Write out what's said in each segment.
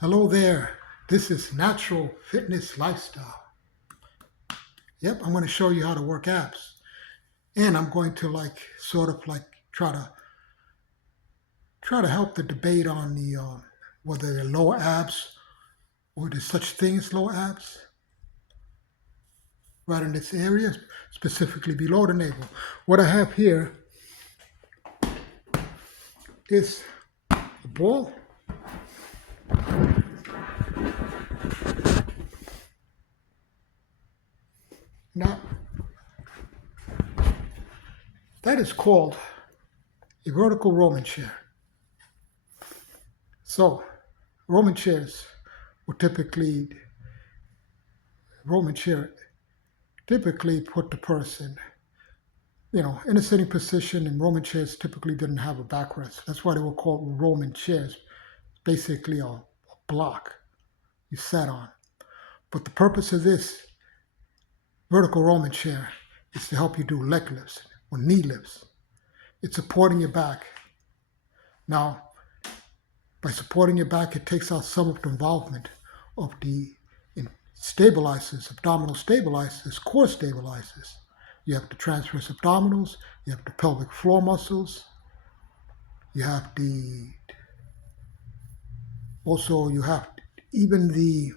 Hello there. This is Natural Fitness Lifestyle. Yep, I'm going to show you how to work abs. And I'm going to try to help the debate on the whether they're lower abs or there's such thing as lower abs right in this area, specifically below the navel. What I have here is a ball. Now, that is called a vertical Roman chair. So, Roman chairs will Roman chair typically put the person, in a sitting position, and Roman chairs typically didn't have a backrest. That's why they were called Roman chairs. Basically a block you sat on. But the purpose of this vertical Roman chair is to help you do leg lifts or knee lifts. It's supporting your back. Now, by supporting your back, it takes out some of the involvement of the stabilizers, abdominal stabilizers, core stabilizers. You have the transverse abdominals, you have the pelvic floor muscles, you have even the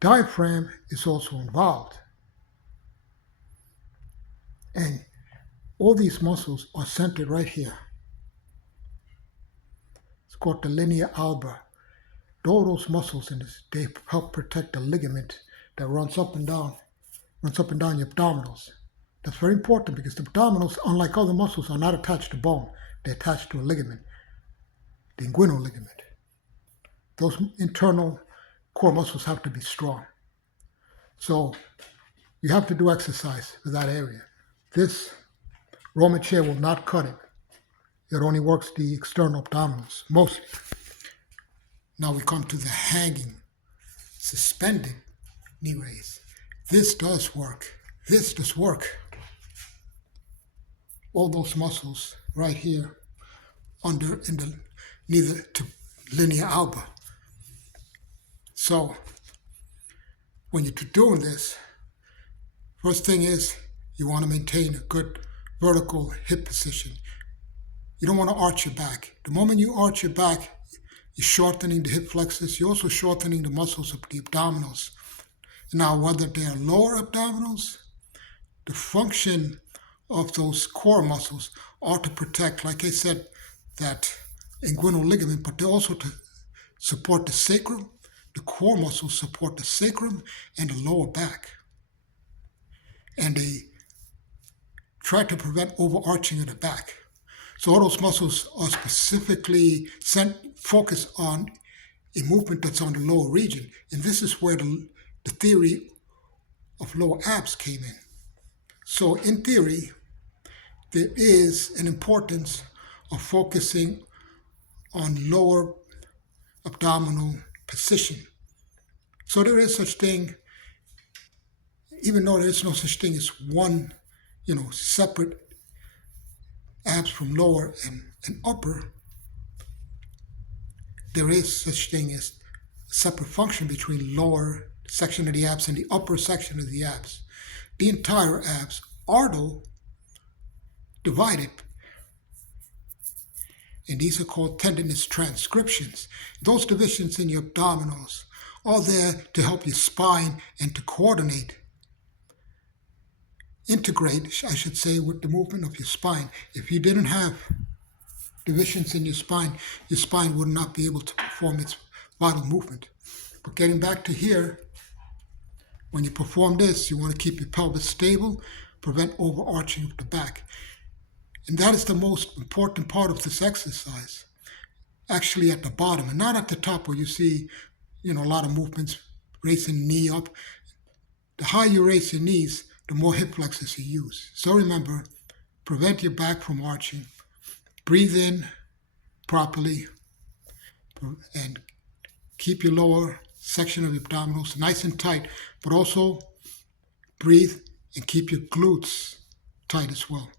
diaphragm is also involved. And all these muscles are centered right here. It's called the linea alba. All those muscles in this, they help protect the ligament that runs up and down your abdominals. That's very important because the abdominals, unlike other muscles, are not attached to bone. They're attached to a ligament, the inguinal ligament. Those internal core muscles have to be strong. So you have to do exercise for that area. This Roman chair will not cut it. It only works the external abdominals, mostly. Now we come to the hanging, suspended knee raise. This does work. This does work. All those muscles right here under in the neither to linea alba. So when you're doing this, first thing is you want to maintain a good vertical hip position. You don't want to arch your back. The moment you arch your back, you're shortening the hip flexors. You're also shortening the muscles of the abdominals. Now, whether they are lower abdominals, the function of those core muscles are to protect, like I said, that inguinal ligament, but they also to support the sacrum. The core muscles support the sacrum and the lower back. And they try to prevent overarching of the back. So all those muscles are specifically focused on a movement that's on the lower region. And this is where the theory of lower abs came in. So in theory, there is an importance of focusing on lower abdominal position. So there is such thing, even though there is no such thing as one, separate abs from lower and upper, there is such thing as separate function between lower section of the abs and the upper section of the abs. The entire abs are though divided, and these are called tendinous transcriptions. Those divisions in your abdominals are there to help your spine and to integrate, I should say, with the movement of your spine. If you didn't have divisions in your spine would not be able to perform its vital movement. But getting back to here, when you perform this, you want to keep your pelvis stable, prevent overarching of the back. And that is the most important part of this exercise, actually at the bottom and not at the top where you see, a lot of movements, raising the knee up. The higher you raise your knees, the more hip flexors you use. So remember, prevent your back from arching. Breathe in properly and keep your lower section of your abdominals nice and tight, but also breathe and keep your glutes tight as well.